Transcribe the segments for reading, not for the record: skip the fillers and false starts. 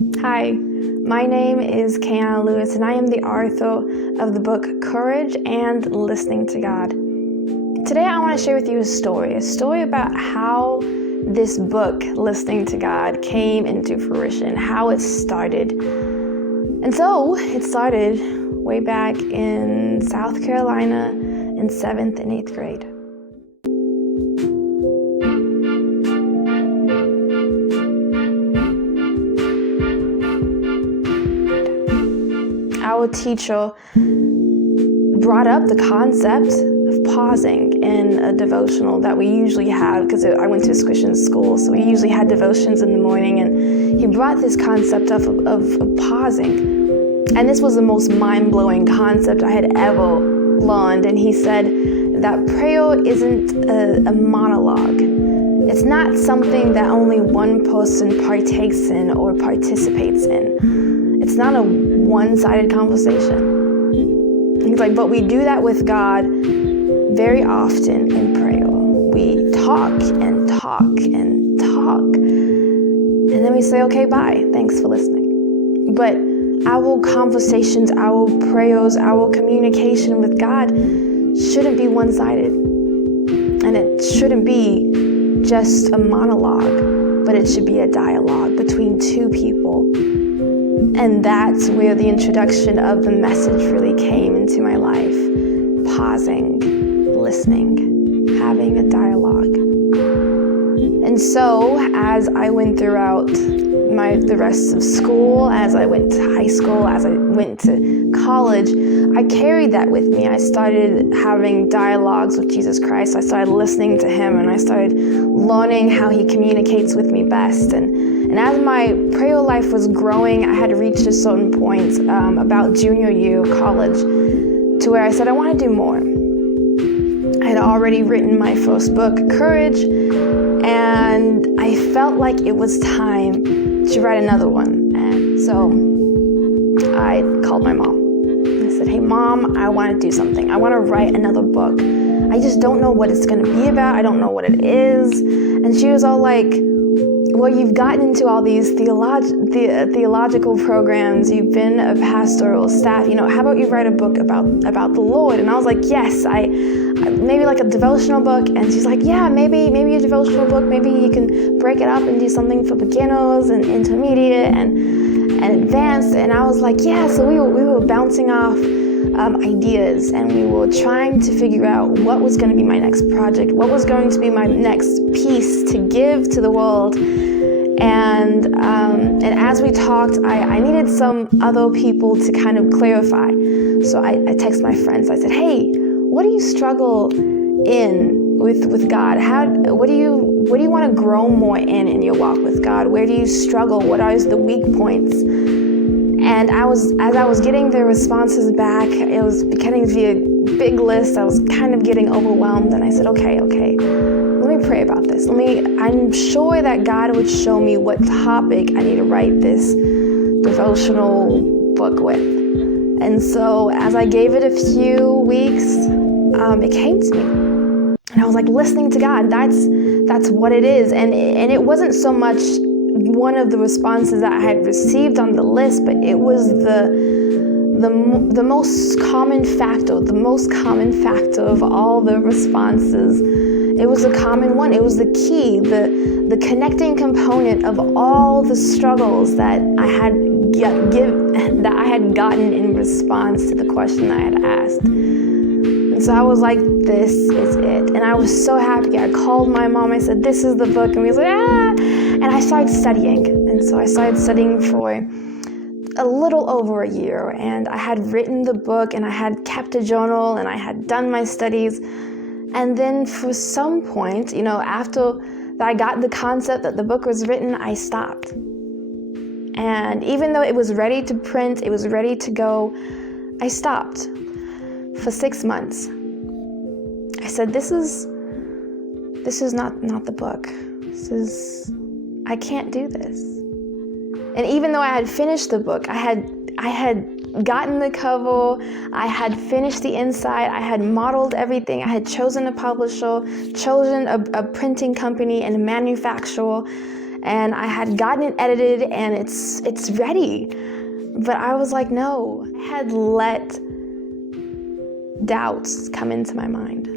Hi, my name is Kiana Lewis, and I am the author of the book Courage and Listening to God. Today I want to share with you a story about how this book, Listening to God, came into fruition, how it started. And so it started way back in South Carolina in 7th and 8th grade. Our teacher brought up the concept of pausing in a devotional that we usually have, because I went to a Christian school, so we usually had devotions in the morning, and he brought this concept of pausing. And this was the most mind-blowing concept I had ever learned, and he said that prayer isn't a monologue. It's not something that only one person partakes in or participates in. It's not a one-sided conversation. He's like, but we do that with God very often in prayer. We talk and talk and talk, and then we say, okay, bye, thanks for listening. But our conversations, our prayers, our communication with God shouldn't be one-sided. And it shouldn't be just a monologue, but it should be a dialogue between two people. And that's where the introduction of the message really came into my life. Pausing, listening, having a dialogue. And so, as I went throughout the rest of school, as I went to high school, as I went to college, I carried that with me. I started having dialogues with Jesus Christ. I started listening to him, and I started learning how he communicates with me best. And as my prayer life was growing, I had reached a certain point about junior year of college to where I said, I want to do more. I had already written my first book, Courage, and I felt like it was time to write another one. And so I called my mom. I said, hey, Mom, I want to do something. I want to write another book. I just don't know what it's going to be about. I don't know what it is. And she was all like, well, you've gotten into all these theological programs. You've been a pastoral staff. How about you write a book about the Lord? And I was like, yes, I maybe like a devotional book. And she's like, yeah, maybe a devotional book. Maybe you can break it up and do something for beginners and intermediate and advanced. And I was like, yeah. So we were bouncing off ideas, and we were trying to figure out what was going to be my next project, what was going to be my next piece to give to the world. And as we talked, I needed some other people to kind of clarify. So I texted my friends. I said, hey, what do you struggle in with God? What do you want to grow more in your walk with God? Where do you struggle? What are the weak points? And as I was getting the responses back, it was beginning to be a big list. I was kind of getting overwhelmed, and I said, okay, let me pray about this. I'm sure that God would show me what topic I need to write this devotional book with. And so as I gave it a few weeks, it came to me. And I was like, listening to God, that's what it is. And it wasn't so much one of the responses that I had received on the list, but it was the most common factor of all the responses. It was a common one. It was the key, the connecting component of all the struggles that I had gotten in response to the question I had asked. And so I was like, this is it. And I was so happy. I called my mom. I said, this is the book. And we was like, And I started studying. And so I started studying for a little over a year. And I had written the book, and I had kept a journal, and I had done my studies. And then for some point, after I got the concept that the book was written, I stopped. And even though it was ready to print, it was ready to go, I stopped for 6 months. I said, this is not the book. I can't do this. And even though I had finished the book, I had gotten the cover, I had finished the inside, I had modeled everything, I had chosen a publisher, chosen a printing company and a manufacturer, and I had gotten it edited and it's ready. But I was like, no. I had let doubts come into my mind.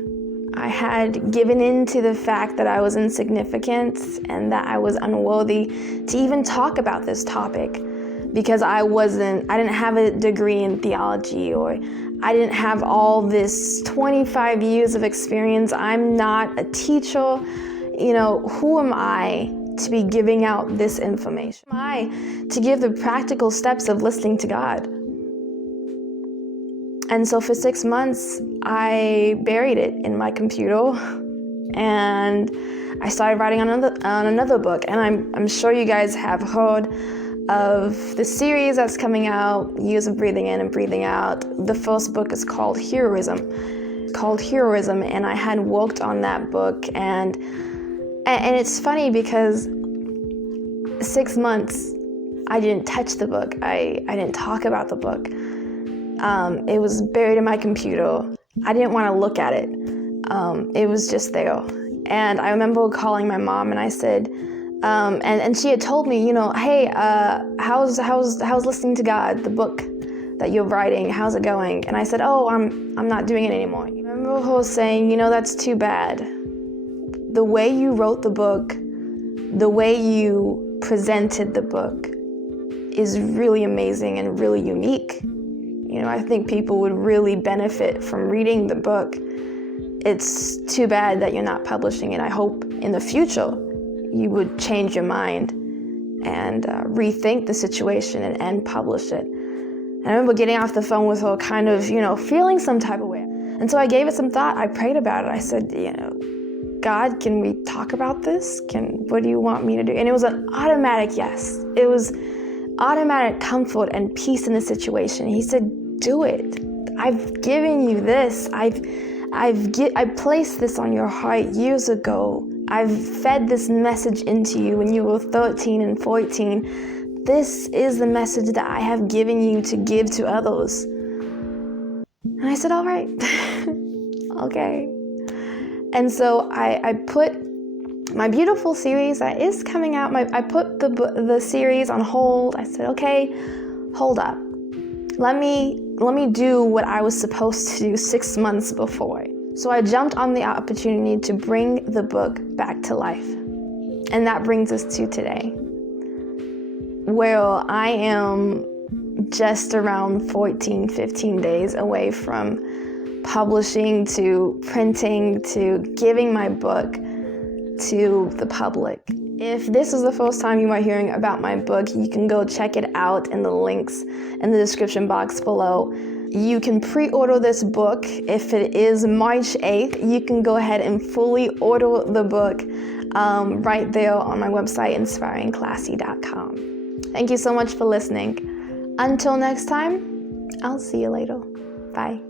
I had given in to the fact that I was insignificant and that I was unworthy to even talk about this topic because I didn't have a degree in theology, or I didn't have all this 25 years of experience. I'm not a teacher. Who am I to be giving out this information? Who am I to give the practical steps of listening to God? And so for 6 months, I buried it in my computer, and I started writing on another book. And I'm sure you guys have heard of the series that's coming out, Years of Breathing In and Breathing Out. The first book is called Heroism. And I had worked on that book, and it's funny because 6 months I didn't touch the book. I didn't talk about the book. It was buried in my computer. I didn't want to look at it. It was just there. And I remember calling my mom, and I said, and she had told me, hey, how's Listening to God, the book that you're writing, how's it going? And I said, oh, I'm not doing it anymore. I remember her saying, that's too bad. The way you wrote the book, the way you presented the book is really amazing and really unique. I think people would really benefit from reading the book. It's too bad that you're not publishing it. I hope in the future you would change your mind and rethink the situation and publish it. And I remember getting off the phone with her kind of, feeling some type of way. And so I gave it some thought. I prayed about it. I said, God, can we talk about this? What do you want me to do? And it was an automatic yes. It was automatic comfort and peace in the situation. He said, do it. I've given you this. I placed this on your heart years ago. I've fed this message into you when you were 13 and 14. This is the message that I have given you to give to others. And I said, all right. Okay. And so I put my beautiful series that is coming out, I put the series on hold. I said, okay, hold up. Let me do what I was supposed to do 6 months before. So I jumped on the opportunity to bring the book back to life. And that brings us to today, where I am just around 14, 15 days away from publishing, to printing, to giving my book to the public. If this is the first time you are hearing about my book, you can go check it out in the links in the description box below. You can pre-order this book. If it is March 8th, you can go ahead and fully order the book right there on my website, inspiringclassy.com. Thank you so much for listening. Until next time, I'll see you later. Bye.